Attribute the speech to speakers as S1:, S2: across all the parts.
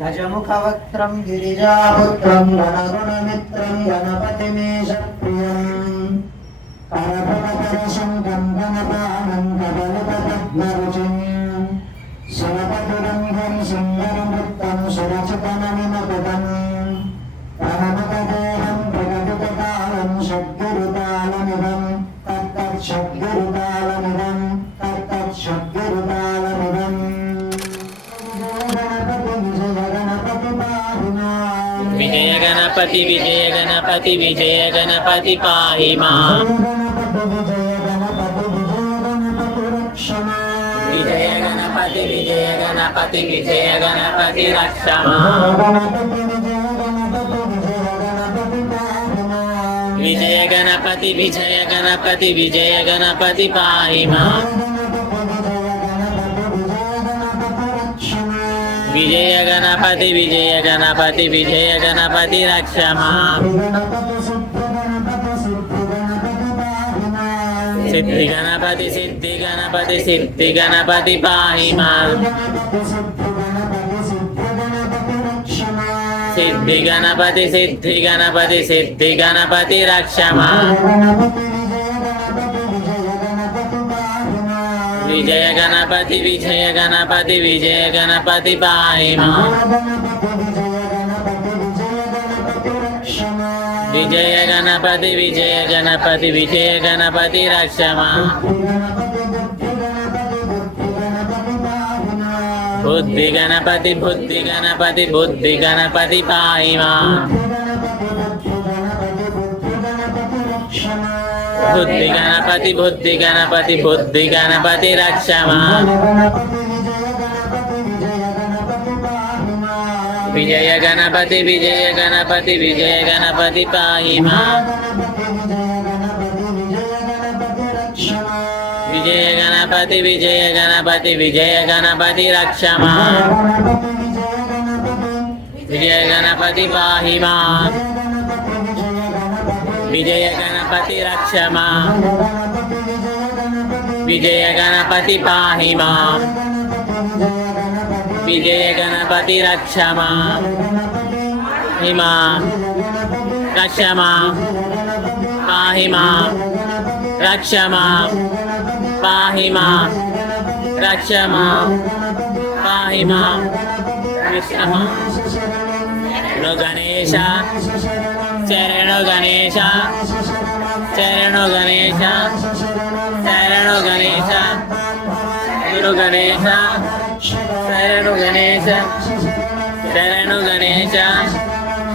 S1: गजमुखवक्त्रं गिरिजापुत्रं गणगुणमित्रं गणपतिमेशम् శేషం గంగనపానం కదలపద్మరుచిం సులభదురం హరి సుందరమృత్తం సురచితమనిమపదం ప్రణమతదేహం ప్రణదుతాళం శబ్దరుతాళమిదం తత్తశబ్దరుతాళమిదం తత్తశబ్దరుతాళమిదం గణపతి విజయ గణపతి పాహినా
S2: విజయ గణపతి విజయ గణపతి విజయ గణపతి పాహిమా.
S1: విజయ గణపతి విజయ గణపతి విజయ గణపతి రక్షమా
S2: విజయ గణపతి విజయ గణపతి విజయ గణపతి పాహి విజయ గణపతి విజయ గణపతి విజయ గణపతి రక్షమా. సిద్ధి గణపతి సిద్ధి గణపతి సిద్ధి గణపతి పాహిమా సిద్ధి గణపతి సిద్ధి గణపతి సిద్ధి గణపతి రక్షమా విజయ గణపతి విజయ గణపతి విజయ గణపతి పాయిమా విజయ గణపతి విజయ గణపతి విజయ గణపతి రక్షమా. బుద్ధి గణపతి బుద్ధి గణపతి బుద్ధి గణపతి పాయిమా. బుద్ధి గణపతి బుద్ధి గణపతి బుద్ధి గణపతి రక్షమా. విజయ గణపతి విజయ గణపతి విజయ గణపతి పాహి విజయ గణపతి విజయ గణపతి విజయ గణపతి రక్షమా. విజయ గణపతి పాహి విజయ గణపతి రక్షమా. విజయ గణపతి పాహి మా. విజయ గణపతి రక్షమా హిమా రక్షమా పాహిమా రక్షమా పాహిమా రక్షమా పాహిమా రక్షమా గణేశ శరణు గణేశ శరణు గణేశ శరణు గణేశ గురు గణేశ శరణు గణేశ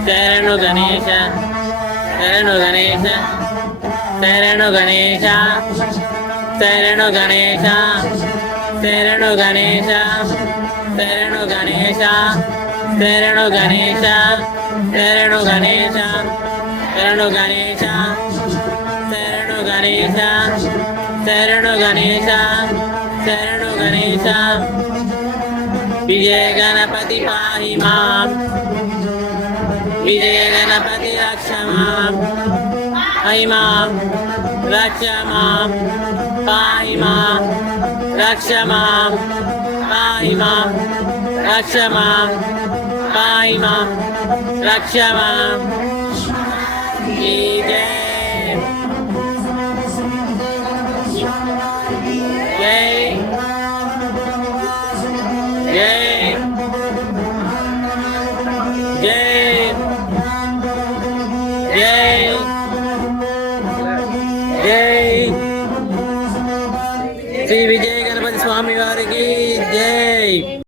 S2: శరణు గణేశ శరణు గణేశ శరణు గణేశ శరణు గణేశ శరణు గణేశ శరణు గణేశ శరణు గణేశ శరణు గణేశ శరణు గణేశ శరణు గణేశ శరణు గణేశ శరణు గణేశ विजय गणपति पाहि मां विजय गणपति रक्ष मां हरि मां रक्ष मां पाहि मां रक्ष मां पाहि मां रक्ष मां पाहि मां रक्ष मां विजय जय Miguel.